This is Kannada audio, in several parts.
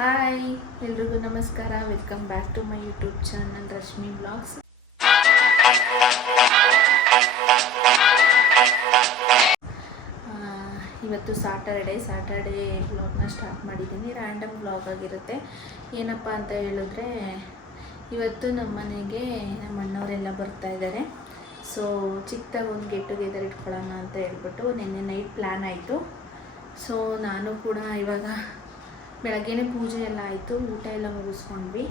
ಹಾಯ್ ಎಲ್ರಿಗೂ ನಮಸ್ಕಾರ. Welcome back to my YouTube channel Rashmi blogs. ಇವತ್ತು ಸ್ಯಾಟರ್ಡೇ ವ್ಲಾಗ್ನ ಸ್ಟಾರ್ಟ್ ಮಾಡಿದ್ದೀನಿ. ರ್ಯಾಂಡಮ್ ವ್ಲಾಗ್ ಆಗಿರುತ್ತೆ. ಏನಪ್ಪ ಅಂತ ಹೇಳಿದ್ರೆ, ಇವತ್ತು ನಮ್ಮ ಮನೆಗೆ ನಮ್ಮ ಅಣ್ಣವರೆಲ್ಲ ಬರ್ತಾ ಇದ್ದಾರೆ. ಸೊ ಚಿಕ್ಕದಾಗಿ ಒಂದು ಗೆಟ್ ಟುಗೆದರ್ ಇಟ್ಕೊಳ್ಳೋಣ ಅಂತ ಹೇಳ್ಬಿಟ್ಟು ನಿನ್ನೆ ನೈಟ್ ಪ್ಲ್ಯಾನ್ ಆಯಿತು. ಸೊ ನಾನು ಕೂಡ ಇವಾಗ ಬೆಳಗ್ಗೆನೇ ಪೂಜೆ ಎಲ್ಲ ಆಯಿತು, ಊಟ ಎಲ್ಲ ಮುಗಿಸ್ಕೊಂಡ್ವಿ.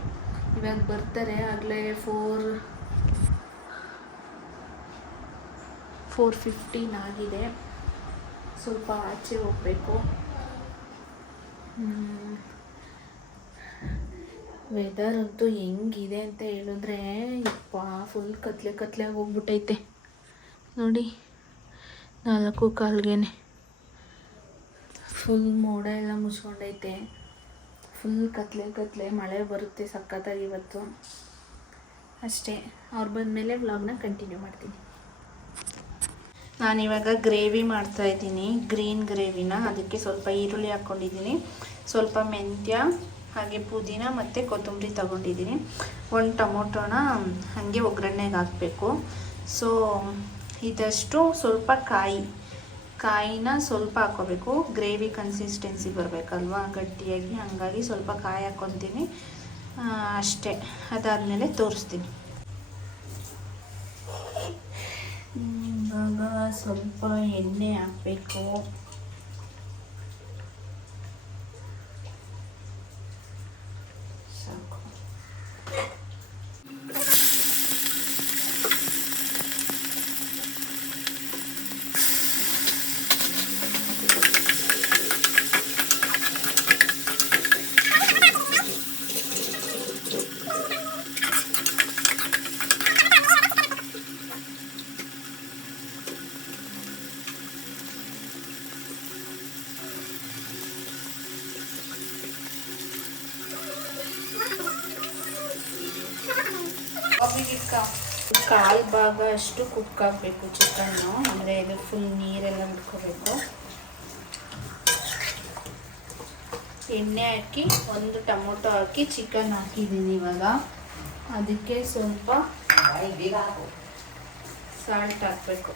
ಇವಾಗ ಬರ್ತಾರೆ. ಆಗಲೇ 4:15 ಆಗಿದೆ. ಸ್ವಲ್ಪ ಆಚೆ ಹೋಗಬೇಕು. ವೆದರ್ ಅಂತೂ ಹೆಂಗಿದೆ ಅಂತ ಹೇಳಿದ್ರೆ, ಯಪ್ಪ ಫುಲ್ ಕತ್ಲೆ ಹೋಗ್ಬಿಟ್ಟೈತೆ ನೋಡಿ. 4:15 ಫುಲ್ ಮೋಡ ಎಲ್ಲ ಮುಚ್ಕೊಂಡೈತೆ. ಫುಲ್ ಕತ್ಲೆ ಮಳೆ ಬರುತ್ತೆ ಸಖತ್ತಾಗಿ ಇವತ್ತು. ಅಷ್ಟೇ, ಅವ್ರು ಬಂದಮೇಲೆ ವ್ಲಾಗ್ನ ಕಂಟಿನ್ಯೂ ಮಾಡ್ತೀನಿ. ನಾನಿವಾಗ ಗ್ರೇವಿ ಮಾಡ್ತಾಯಿದ್ದೀನಿ, ಗ್ರೀನ್ ಗ್ರೇವಿನ. ಅದಕ್ಕೆ ಸ್ವಲ್ಪ ಈರುಳ್ಳಿ ಹಾಕ್ಕೊಂಡಿದ್ದೀನಿ, ಸ್ವಲ್ಪ ಮೆಂತ್ಯ, ಹಾಗೆ ಪುದೀನ ಮತ್ತು ಕೊತ್ತಂಬರಿ ತೊಗೊಂಡಿದ್ದೀನಿ. ಒಂದು ಟೊಮೊಟೊನ ಹಾಗೆ ಒಗ್ಗರಣೆಗೆ ಹಾಕಬೇಕು. ಸೊ ಇದಷ್ಟು ಸ್ವಲ್ಪ ಕಾಯಿನ ಸ್ವಲ್ಪ ಹಾಕ್ಕೋಬೇಕು. ಗ್ರೇವಿ ಕನ್ಸಿಸ್ಟೆನ್ಸಿ ಬರಬೇಕಲ್ವಾ ಗಟ್ಟಿಯಾಗಿ, ಹಾಗಾಗಿ ಸ್ವಲ್ಪ ಕಾಯಿ ಹಾಕ್ಕೊತೀನಿ ಅಷ್ಟೇ. ಅದಾದಮೇಲೆ ತೋರಿಸ್ತೀನಿ. ಇವಾಗ ಸ್ವಲ್ಪ ಎಣ್ಣೆ ಹಾಕಬೇಕು. ಸಾಕು. ಕಾಲು ಭಾಗ ಅಷ್ಟು ಕುಕ್ ಹಾಕಬೇಕು ಚಿಕನ್ನು, ಅಂದರೆ ಇದು ಫುಲ್ ನೀರೆಲ್ಲ ಬಿಟ್ಕೋಬೇಕು. ಎಣ್ಣೆ ಹಾಕಿ ಒಂದು ಟೊಮೊಟೊ ಹಾಕಿ ಚಿಕನ್ ಹಾಕಿದ್ದೀನಿ ಇವಾಗ. ಅದಕ್ಕೆ ಸ್ವಲ್ಪ ಸಾಲ್ಟ್ ಹಾಕಬೇಕು.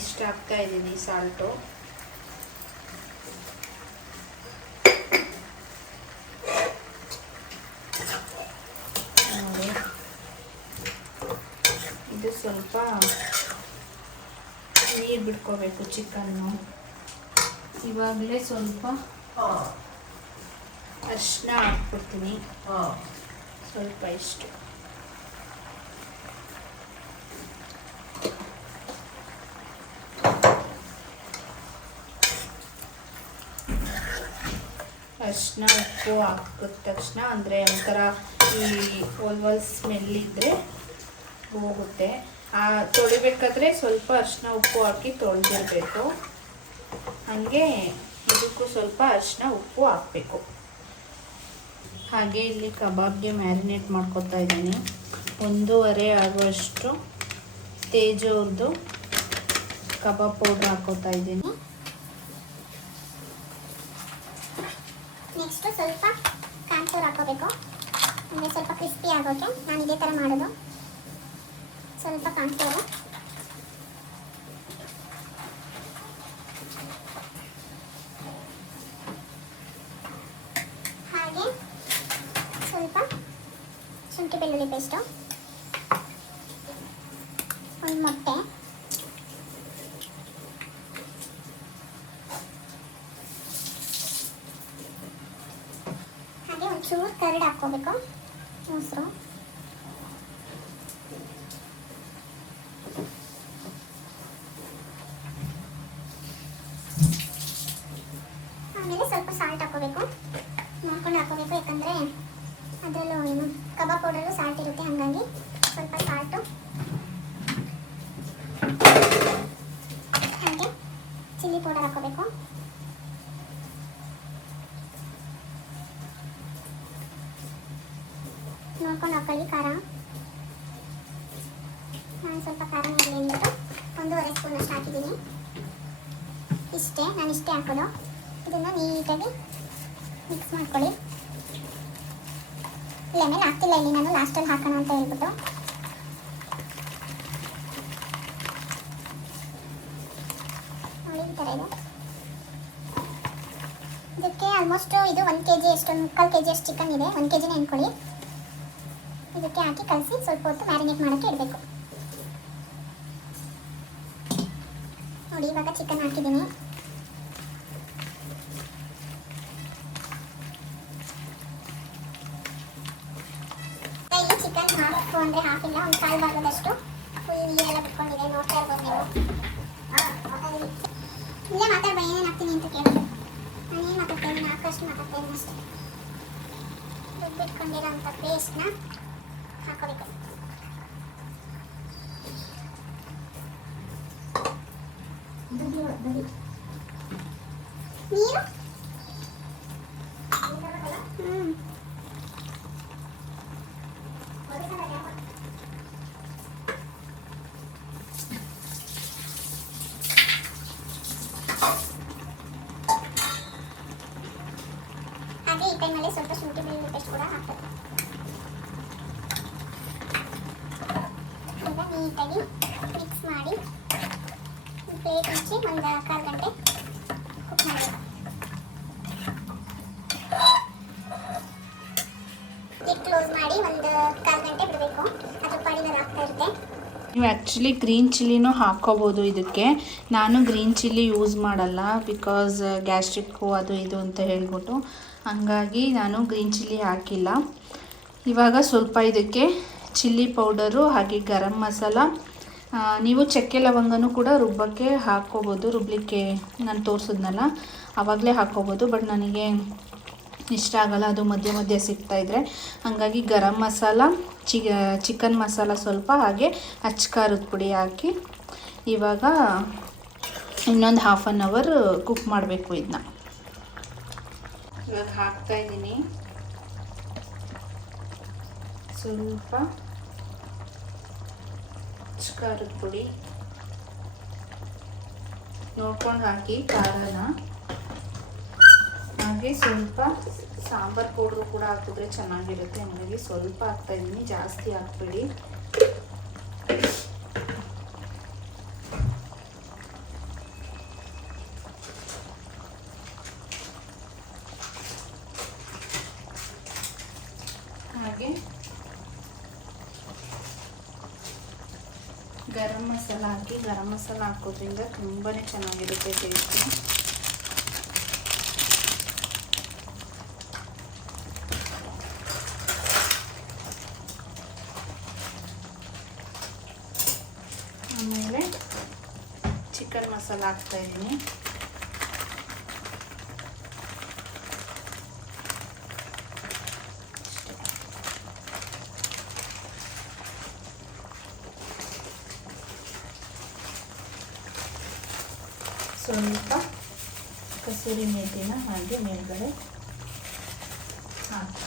ಇಷ್ಟು ಹಾಕ್ತಾ ಇದ್ದೀನಿ ಸಾಲ್ಟು. ಇದು ಸ್ವಲ್ಪ ನೀರು ಬಿಟ್ಕೋಬೇಕು ಚಿಕನ್ನು. ಇವಾಗಲೇ ಸ್ವಲ್ಪ ಅರಿಶಿನ ಹಾಕ್ಬಿಡ್ತೀನಿ, ಸ್ವಲ್ಪ ಇಷ್ಟು. ಅರಿಶಿನ ಉಪ್ಪು ಹಾಕಿದ ತಕ್ಷಣ, ಅಂದರೆ ಒಂಥರ ಈ ಒಲ್ ಸ್ಮೆಲ್ ಇದ್ದರೆ ಹೋಗುತ್ತೆ. ತೊಳಿಬೇಕಾದ್ರೆ ಸ್ವಲ್ಪ ಅರಿಶಿನ ಉಪ್ಪು ಹಾಕಿ ತೊಳೆದಿರಬೇಕು. ಹಾಗೆ ಇದಕ್ಕೂ ಸ್ವಲ್ಪ ಅರಿಶಿನ ಉಪ್ಪು ಹಾಕಬೇಕು. ಹಾಗೆ ಇಲ್ಲಿ ಕಬಾಬ್ಗೆ ಮ್ಯಾರಿನೇಟ್ ಮಾಡ್ಕೊತಾ ಇದ್ದೀನಿ. 1:30 ಆಗುವಷ್ಟು ತೇಜವ್ರದ್ದು ಕಬಾಬ್ ಪೌಡ್ರ್ ಹಾಕೋತಾ ಇದ್ದೀನಿ. ನೆಕ್ಸ್ಟು ಸ್ವಲ್ಪ ಕಾನ್ಫ್ಲೋರ್ ಹಾಕೋಬೇಕು, ಅಂದರೆ ಸ್ವಲ್ಪ ಕ್ರಿಸ್ಪಿ ಆಗೋಕ್ಕೆ. ನಾನು ಇದೇ ಥರ ಮಾಡೋದು. ಸ್ವಲ್ಪ ಕಾನ್ಫ್ಲೋರ್, ಹಾಗೆ ಸ್ವಲ್ಪ ಶುಂಠಿ ಬೆಳ್ಳುಳ್ಳಿ ಪೇಸ್ಟು, ಒಂದು ಮೊಟ್ಟೆ, ಹಾಗೆ ಒಂಚೂರು ಕರ್ಡ್ ಹಾಕ್ಕೋಬೇಕು, ಮೊಸರು, ಆಮೇಲೆ ಸ್ವಲ್ಪ ಸಾಲ್ಟ್ ಹಾಕೋಬೇಕು. ನೋಡ್ಕೊಂಡು ಹಾಕೋಬೇಕು, ಯಾಕಂದರೆ ಅದರಲ್ಲೂ ಏನು ಕಬಾಬ್ ಪೌಡರಲ್ಲೂ ಸಾಲ್ಟ್ ಇರುತ್ತೆ, ಹಾಗಾಗಿ ಸ್ವಲ್ಪ ಸಾಲ್ಟು. ಹಾಗೆ ಚಿಲ್ಲಿ ಪೌಡರ್ ಹಾಕೋಬೇಕು. ನೋಡ್ಕೊಂಡು ಹಾಕೊಳ್ಳಿ ಖಾರ. ನಾನು ಸ್ವಲ್ಪ ಖಾರ ಇರಲಿ ಅಂದ್ಬಿಟ್ಟು 1.5 ಸ್ಪೂನ್ ಅಷ್ಟು ಹಾಕಿದ್ದೀನಿ. ಇಷ್ಟೇ, ನಾನು ಇಷ್ಟೇ ಹಾಕೋದು. ಇದನ್ನು ನೀಟಾಗಿ ಮಿಕ್ಸ್ ಮಾಡ್ಕೊಳ್ಳಿ. ಲೆಮನ್ ಹಾಕ್ತಿಲ್ಲ ಇಲ್ಲಿ ನಾನು, ಲಾಸ್ಟಲ್ಲಿ ಹಾಕೋಣ ಅಂತ ಹೇಳ್ಬಿಟ್ಟು. ನೋಡಿ ಈ ಥರ ಇದೆ. ಇದಕ್ಕೆ ಆಲ್ಮೋಸ್ಟ್ ಇದು 1 kg ಅಷ್ಟು, 1/4 kg ಅಷ್ಟು ಚಿಕನ್ ಇದೆ. 1 kgನೇ ಅನ್ಕೊಳ್ಳಿ. ಇದಕ್ಕೆ ಹಾಕಿ ಕಲಸಿ ಸ್ವಲ್ಪ ಹೊತ್ತು ಮ್ಯಾರಿನೇಟ್ ಮಾಡೋಕ್ಕೆ ಇಡಬೇಕು. ನೋಡಿ ಇವಾಗ ಚಿಕನ್ ಹಾಕಿದ್ದೀನಿ. ಇಲ್ಲಿ ಚಿಕನ್ ಹಾಫ್ ಅಂದರೆ ಹಾಫ್ ಇಲ್ಲ, ಒಂದು ಕಾಲು ಭಾಗದಷ್ಟು ಫುಲ್ ನೀರೆಲ್ಲ ಬಿಟ್ಕೊಂಡಿದೆ. ನೋಡ್ತಾ ಇರ್ಬೋದು ನೀವು. ಇಲ್ಲೇ ಮಾತಾಡ್ಬ ಏನೇನು ಹಾಕ್ತೀನಿ ಅಂತ ಕೇಳಿದ್ರೆ ನಾನೇನು ಮಾತಾಡ್ತಾ ಇದ್ದೀನಿ, ಹಾಕೋಷ್ಟು ಮಾತಾಡ್ತಾ ಇದ್ದೀನಿ ಅಷ್ಟೇ. ರುಬ್ಬಿಟ್ಕೊಂಡಿರೋಂಥ ಪೇಸ್ಟ್ನ ಹಾಕೋಬೇಕು. ನೀರು ಹಾಗೆ ಈ ಟೈಮಲ್ಲಿ ಸ್ವಲ್ಪ ಶುಂಠಿ ಬೆಳ್ಳುಳ್ಳಿ ಪೇಸ್ಟ್ ಕೂಡ ಹಾಕ್ಬೇಕು. ಈಗ ನೀಟಾಗಿ ಮಿಕ್ಸ್ ಮಾಡಿ ಪ್ಲೇಟ್ ಮುಚ್ಚಿ ಒಂದು 1/4 ಗಂಟೆ ಕುಕ್ ಮಾಡಬೇಕು. ಲಿಡ್ ಕ್ಲೋಸ್ ಮಾಡಿ ಒಂದು 1/4 ಗಂಟೆ ಬಿಡಬೇಕು. ಅದ್ರ ಪಾಡಿನಲ್ಲಿ ಆಗ್ತಾ ಇರುತ್ತೆ. ನೀವು ಆ್ಯಕ್ಚುಲಿ ಗ್ರೀನ್ ಚಿಲ್ಲಿನೂ ಹಾಕ್ಕೋಬೋದು ಇದಕ್ಕೆ. ನಾನು ಗ್ರೀನ್ ಚಿಲ್ಲಿ ಯೂಸ್ ಮಾಡಲ್ಲ, ಬಿಕಾಸ್ ಗ್ಯಾಸ್ಟ್ರಿಕ್ಕು ಅದು ಇದು ಅಂತ ಹೇಳ್ಬಿಟ್ಟು, ಹಂಗಾಗಿ ನಾನು ಗ್ರೀನ್ ಚಿಲ್ಲಿ ಹಾಕಿಲ್ಲ. ಇವಾಗ ಸ್ವಲ್ಪ ಇದಕ್ಕೆ ಚಿಲ್ಲಿ ಪೌಡರು ಹಾಗೆ ಗರಂ ಮಸಾಲ, ನೀವು ಚಕ್ಕೆ ಲವಂಗನೂ ಕೂಡ ರುಬ್ಬಕ್ಕೆ ಹಾಕ್ಕೋಬೋದು. ರುಬ್ಬಲಿಕ್ಕೆ ನಾನು ತೋರಿಸಿದ್ನಲ್ಲ ಆವಾಗಲೇ ಹಾಕ್ಕೋಬೋದು, ಬಟ್ ನನಗೆ ಇಷ್ಟ ಆಗಲ್ಲ ಅದು ಮಧ್ಯ ಮಧ್ಯ ಸಿಗ್ತಾಯಿದ್ರೆ. ಹಾಗಾಗಿ ಗರಂ ಮಸಾಲ, ಚಿಕನ್ ಮಸಾಲ ಸ್ವಲ್ಪ, ಹಾಗೆ ಅಚ್ಕಾರದ ಪುಡಿ ಹಾಕಿ ಇವಾಗ ಇನ್ನೊಂದು 1/2 hour ಕುಕ್ ಮಾಡಬೇಕು ಇದನ್ನ. ಇವಾಗ ಹಾಕ್ತಾಯಿದ್ದೀನಿ ಸ್ವಲ್ಪ ಅಚ್ಕಾರದ ಪುಡಿ, ನೋಡ್ಕೊಂಡು ಹಾಕಿ ಖಾರನ. ಹಾಗೆ ಸ್ವಲ್ಪ ಸಾಂಬಾರು ಪೌಡ್ರು ಕೂಡ ಹಾಕಿದ್ರೆ ಚೆನ್ನಾಗಿರುತ್ತೆ, ಹಾಗಾಗಿ ಸ್ವಲ್ಪ ಹಾಕ್ತಾಯಿದ್ದೀನಿ, ಜಾಸ್ತಿ ಹಾಕ್ಬೇಡಿ. ಹಾಗೆ ಗರಂ ಮಸಾಲ ಹಾಕಿ, ಗರಂ ಮಸಾಲ ಹಾಕೋದ್ರಿಂದ ತುಂಬಾ ಚೆನ್ನಾಗಿರುತ್ತೆ ಟೇಸ್ಟು. ಆಮೇಲೆ ಚಿಕನ್ ಮಸಾಲ ಹಾಕ್ತಾಯಿದ್ದೀನಿ. ಸ್ವಲ್ಪ ಕಸೂರಿ ಮೇಥಿನ ಹಾಗೆ ಮೇಲ್ಗಡೆ ಹಾಕಿ.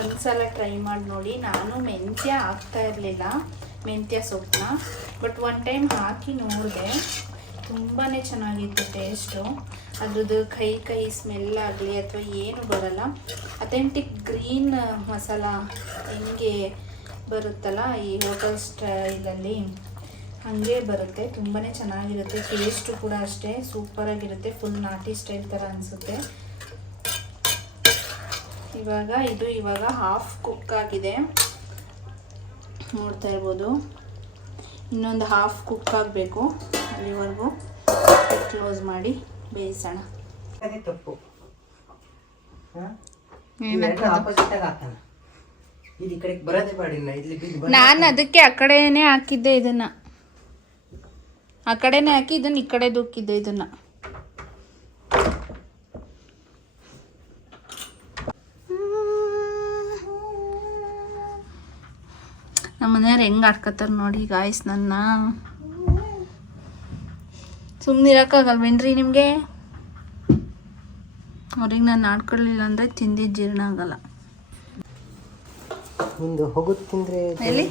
ಒಂದ್ಸಲ ಟ್ರೈ ಮಾಡಿ ನೋಡಿ. ನಾನು ಮೆಂತ್ಯ ಹಾಕ್ತಾ ಇರಲಿಲ್ಲ, ಮೆಂತ್ಯ ಸೊಪ್ಪನ್ನ, ಬಟ್ ಒನ್ ಟೈಮ್ ಹಾಕಿ ನೋಡಿದೆ, ತುಂಬಾ ಚೆನ್ನಾಗಿತ್ತು ಟೇಸ್ಟು. ಅದ್ರದ್ದು ಕೈ ಸ್ಮೆಲ್ ಆಗಲಿ ಅಥವಾ ಏನು ಬರಲ್ಲ. ಅಥೆಂಟಿಕ್ ಗ್ರೀನ್ ಮಸಾಲ ಹೆಂಗೆ ಬರುತ್ತಲ್ಲ ಈ ಹೋಟೆಲ್ ಸ್ಟೈಲಲ್ಲಿ, ಹಾಗೆ ಬರುತ್ತೆ. ತುಂಬಾ ಚೆನ್ನಾಗಿರುತ್ತೆ. ಟೇಸ್ಟು ಕೂಡ ಅಷ್ಟೇ ಸೂಪರಾಗಿರುತ್ತೆ. ಫುಲ್ ನಾಟಿ ಸ್ಟೈಲ್ ಥರ ಅನಿಸುತ್ತೆ. ಇವಾಗ ಹಾಫ್ ಕುಕ್ ಆಗಿದೆ, ನೋಡ್ತಾ ಇರ್ಬೋದು. ಇನ್ನೊಂದು ಹಾಫ್ ಕುಕ್ ಆಗಬೇಕು, ಅಲ್ಲಿವರೆಗೂ ಕ್ಲೋಸ್ ಮಾಡಿ ಬೇಯಿಸೋಣ. ಅದೇ ತಪ್ಪು. ಇದು ಈ ಕಡೆಗೆ ಬರೋದೇ ಪಾಡಿಲ್ಲ. ಇಲ್ಲಿ ನಾನು ಅದಕ್ಕೆ ಆ ಕಡೆನೇ ಹಾಕಿದ್ದೆ, ಇದನ್ನ ಆ ಕಡೆನೇ ಹಾಕಿ ಇದನ್ನ ಈ ಕಡೆ ದೂಕಿದ್ದೆ. ಇದನ್ನ ನಮ್ಮ ಮನೆಯವ್ರು ಹೆಂಗೆ ಆಡ್ಕೊತಾರೆ ನೋಡಿ ಗಾಯ್ಸ್. ನನ್ನ ಸುಮ್ಮನಿರೋಕ್ಕಾಗಲ್ವೇನ್ರಿ ನಿಮಗೆ? ಅವ್ರಿಗೆ ನಾನು ಆಡ್ಕೊಳ್ಳಿಲ್ಲ ಅಂದರೆ ತಿಂದಿದ್ದು ಜೀರ್ಣ ಆಗಲ್ಲ. ಒಂದು ಹೋಗುತ್ತೆ ತಿಂದರೆ ಎಲ್ಲಿ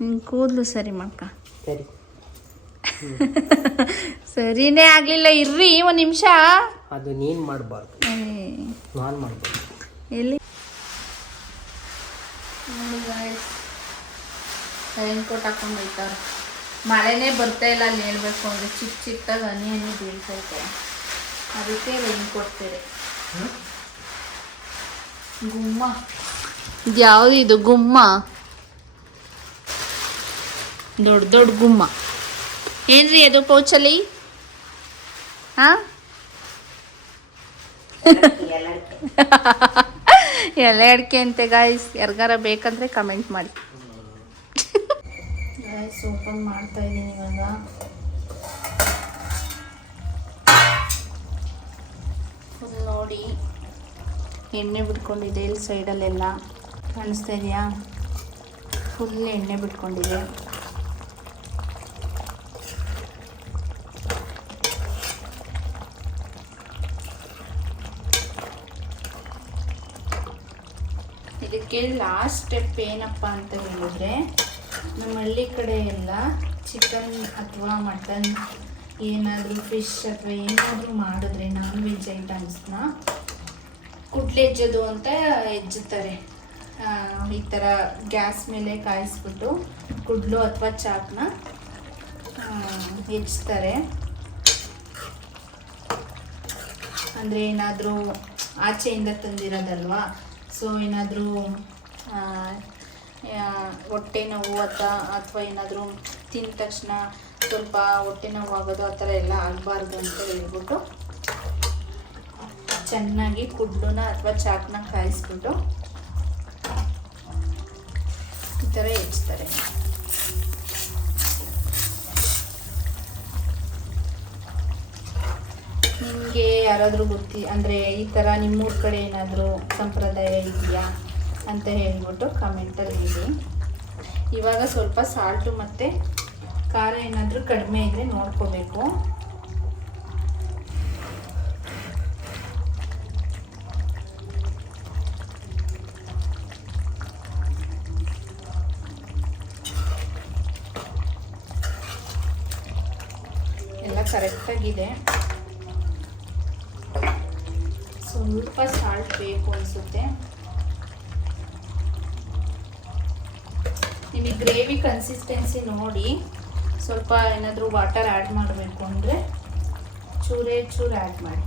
ನಿನ್ನ ಕೂದಲು ಸರಿ ಮಾಡ್ಕ. ಸರಿ. ಸರಿನೇ ಆಗ್ಲಿಲ್ಲ, ಇರ್ರಿ ಒಂದು ನಿಮಿಷ. ಅದು ನೀನು ಮಾಡಬಾರ್ದು, ನಾನು ಮಾಡಬಾರ್ದು. ಎಲ್ಲಿ ರೈನ್ ಕೋಟ್ ಹಾಕೊಂಡು ಹೋಯ್ತಾರೆ. ಮಳೆನೇ ಬರ್ತಾ ಇಲ್ಲ ಅಲ್ಲಿ ಹೇಳ್ಬೇಕು ಅಂದರೆ, ಚಿಕ್ಕ ಚಿಕ್ಕದಾಗಿ ಹನಿ ಬೀಳ್ತೈತೆ. ಅದಕ್ಕೆ ರೈನ್ ಕೋಟ್ ಬೇರೆ. ಗುಮ್ಮ ಇದು ಯಾವುದು? ಇದು ಗುಮ್ಮ, ದೊಡ್ಡ ದೊಡ್ಡ ಗುಮ್ಮ. ಏನ್ರಿ ಅದು ಪೌಚಲ್ಲಿ? ಹಾಂ, ಎಲೆ ಅಡಿಕೆ ಅಂತೆ ಗಾಯ್ಸ್. ಯಾರಿಗಾರ ಬೇಕಂದ್ರೆ ಕಮೆಂಟ್ ಮಾಡಿ. ಗಾಯ್ಸ್ ಓಪನ್ ಮಾಡ್ತಾ ಇದ್ದೀನಿ ಇವಾಗ. ಫುಲ್ ನೋಡಿ ಎಣ್ಣೆ ಬಿಟ್ಕೊಂಡಿದೆ ಇಲ್ಲಿ ಸೈಡಲ್ಲೆಲ್ಲ, ಕಾಣಿಸ್ತಾ ಇದೆಯಾ? ಫುಲ್ ಎಣ್ಣೆ ಬಿಟ್ಕೊಂಡಿದೆ. ಇದಕ್ಕೆ ಲಾಸ್ಟ್ ಸ್ಟೆಪ್ ಏನಪ್ಪ ಅಂತ ಹೇಳಿದ್ರೆ, ನಮ್ಮ ಹಳ್ಳಿ ಕಡೆ ಎಲ್ಲ ಚಿಕನ್ ಅಥವಾ ಮಟನ್ ಏನಾದರೂ ಫಿಶ್ ಅಥವಾ ಏನಾದರೂ ಮಾಡಿದ್ರೆ ನಾನ್ ವೆಜ್ ಐಟಮ್ಸ್ನ ಕುಟ್ಲೆಜ್ಜೋದು ಅಂತ ಎಜ್ಜುತ್ತಾರೆ. ಈ ಥರ ಗ್ಯಾಸ್ ಮೇಲೆ ಕಾಯಿಸ್ಬಿಟ್ಟು ಕುಡ್ಲು ಅಥವಾ ಚಾಕ್ನ ಹೆಚ್ತಾರೆ. ಅಂದರೆ ಏನಾದರೂ ಆಚೆಯಿಂದ ತಂದಿರೋದಲ್ವಾ, ಸೊ ಏನಾದರೂ ಹೊಟ್ಟೆ ನೋವು ಅಥವಾ ಏನಾದರೂ ತಿಂದ ತಕ್ಷಣ ಸ್ವಲ್ಪ ಹೊಟ್ಟೆ ನೋವು ಆಗೋದು ಆ ಥರ ಎಲ್ಲ ಆಗಬಾರ್ದು ಅಂತ ಹೇಳ್ಬಿಟ್ಟು ಚೆನ್ನಾಗಿ ಕುಡ್ಲುನ ಅಥವಾ ಚಾಕ್ನ ಕಾಯಿಸ್ಬಿಟ್ಟು ಈ ಥರ ಹೆಚ್ತಾರೆ. ನಿಮಗೆ ಯಾರಾದರೂ ಅಂದರೆ ಈ ಥರ ನಿಮ್ಮೂರ ಕಡೆ ಏನಾದರೂ ಸಂಪ್ರದಾಯ ಇದೆಯಾ ಅಂತ ಹೇಳ್ಬಿಟ್ಟು ಕಮೆಂಟಲ್ಲಿ ಹೇಳಿ. ಇವಾಗ ಸ್ವಲ್ಪ ಸಾಲ್ಟು ಮತ್ತು ಖಾರ ಏನಾದರೂ ಕಡಿಮೆ ಇದ್ದರೆ ನೋಡ್ಕೋಬೇಕು. ಎಲ್ಲ ಕರೆಕ್ಟಾಗಿದೆ. ಸ್ವಲ್ಪ ಸಾಲ್ಟ್ ಬೇಕು ಅನಿಸುತ್ತೆ. ನಿಮಗೆ ಗ್ರೇವಿ ಕನ್ಸಿಸ್ಟೆನ್ಸಿ ನೋಡಿ ಸ್ವಲ್ಪ ಏನಾದರೂ ವಾಟರ್ ಆ್ಯಡ್ ಮಾಡಬೇಕು ಅಂದರೆ ಚೂರು ಆ್ಯಡ್ ಮಾಡಿ.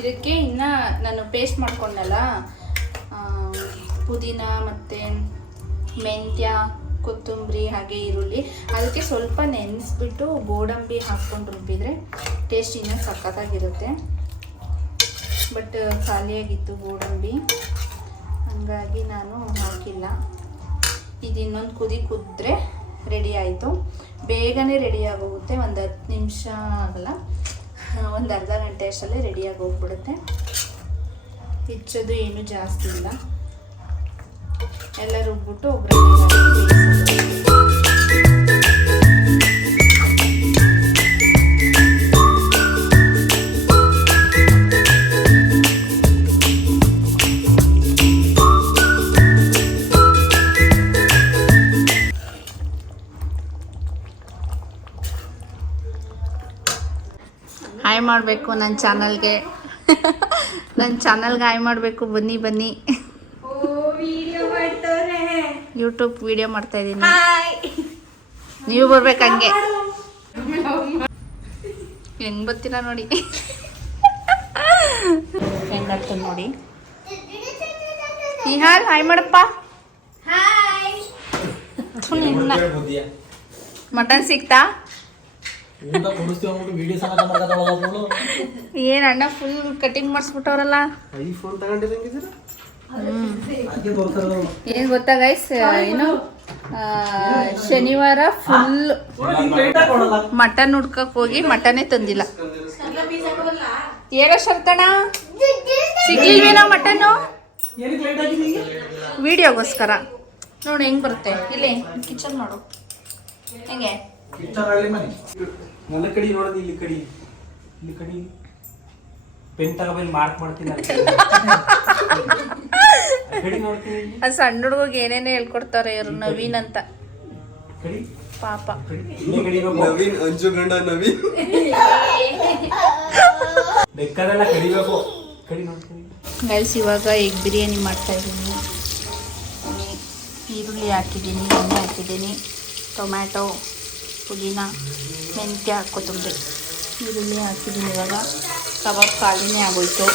ಇದಕ್ಕೆ ಇನ್ನು ನಾನು ಪೇಸ್ಟ್ ಮಾಡ್ಕೊಂಡಲ್ಲ, ಪುದೀನ ಮತ್ತು ಮೆಂತ್ಯ, ಕೊತ್ತಂಬರಿ ಹಾಗೆ ಈರುಳ್ಳಿ, ಅದಕ್ಕೆ ಸ್ವಲ್ಪ ನೆನೆಸ್ಬಿಟ್ಟು ಗೋಡಂಬಿ ಹಾಕ್ಕೊಂಡು ರುಬ್ಬಿದರೆ ಟೇಸ್ಟ್ ಇನ್ನೂ ಸಖತ್ತಾಗಿರುತ್ತೆ. ಬಟ್ ಖಾಲಿಯಾಗಿತ್ತು ಗೋಡಂಬಿ, ಹಾಗಾಗಿ ನಾನು ಹಾಕಿಲ್ಲ. ಇದು ಇನ್ನೊಂದು ಕುದ್ರೆ ರೆಡಿ ಆಯಿತು. ಬೇಗನೆ ರೆಡಿ ಆಗೋಗುತ್ತೆ, ಒಂದು 10 ನಿಮಿಷ ಆಗಲ್ಲ, ಒಂದು ಅರ್ಧ ಗಂಟೆ ಅಷ್ಟಲ್ಲೇ ರೆಡಿಯಾಗಿ ಹೋಗ್ಬಿಡುತ್ತೆ. ಹೆಚ್ಚೋದು ಏನು ಜಾಸ್ತಿ ಇಲ್ಲ, ಎಲ್ಲ ರುಬ್ಬಿಟ್ಟು ಒಗ್ಗರಣೆ ಹಾಯ್ ಮಾಡಬೇಕು ನನ್ನ ಚಾನಲ್ಗೆ. ನನ್ನ ಚಾನಲ್ಗೆ ಹಾಯ್ ಮಾಡಬೇಕು, ಬನ್ನಿ. ಯೂಟ್ಯೂಬ್ ವಿಡಿಯೋ ಮಾಡ್ತಾ ಇದ್ದೀನಿ, ನೀವು ಬರ್ಬೇಕು ಹಂಗೆ. ಹೆಂಗ್ ಬರ್ತೀರಾ ನೋಡಿ, ಹೆಂಗಾಗ್ತದೆ ನೋಡಿ. ನಿಹಾಲ್ ಹಾಯ್ ಮಾಡಪ್ಪ. ಮಟನ್ ಸಿಕ್ತಾ? ಏನ್ ಅಣ್ಣ ಫುಲ್ ಕಟಿಂಗ್ ಮಾಡಿಸ್ಬಿಟ್ಟವ್ರಲ್ಲ. ಏನ್ ಗೊತ್ತಾ ಗೈಸ್, ಏನು ಶನಿವಾರ ಫುಲ್ ಮಟನ್ ಹುಡ್ಕಕ್ ಹೋಗಿ ಮಟನೇ ತಂದಿಲ್ಲ. ಏನೋ ಶರ್ತಣ ಸಿಗ್ಲಿಲ್ವೇನೋ ಮಟನ್ನು ವಿಡಿಯೋಗೋಸ್ಕರ. ನೋಡಿ ಹೆಂಗ್ ಬರುತ್ತೆ. ಇಲ್ಲಿ ಕಿಚನ್ ಮಾಡು ಹೆಂಗೆ. ಪೆನ್ ತಗೋಬಂದು ಮಾರ್ಕ್ ಮಾಡ್ತೀನಿ ಕಡಿ ನೋಡ್ತೀನಿ ಆ ಸಣ್ಣ ಹುಡುಗ ಏನೇನೇ ಹೇಳ್ಕೊಡ್ತಾರೆ ಇವರು ನವೀನ್ ಅಂತ ಕಡಿ ಪಾಪ. ಇಲ್ಲಿ ಕಡಿಬೇಕು ನವೀನ್ ಅಂಜು ಗಂಡ ನವೀನ್ ಬೆಕ್ಕದೆಲ್ಲ ಕಡಿಬೇಕು ಕಡಿ ನೋಡ್ತೀನಿ. ಗೈಸ್ ಇವಾಗ ಎಗ್ ಬಿರಿಯಾನಿ ಮಾಡ್ತಾಯಿದ್ದೀನಿ. ಈರುಳ್ಳಿ ಹಾಕಿದ್ದೀನಿ, ಎಣ್ಣೆ ಹಾಕಿದ್ದೀನಿ, ಟೊಮ್ಯಾಟೊ, ಪುದೀನ, ಮೆಂತ್ಯ, ಕೊತ್ತಂಬರಿ, ಈರುಳ್ಳಿ ಹಾಕಿದ್ದೀನಿ. ಇವಾಗ ಕಬಾಬ್ ಖಾಲಿನೇ ಆಗೋಯ್ತು.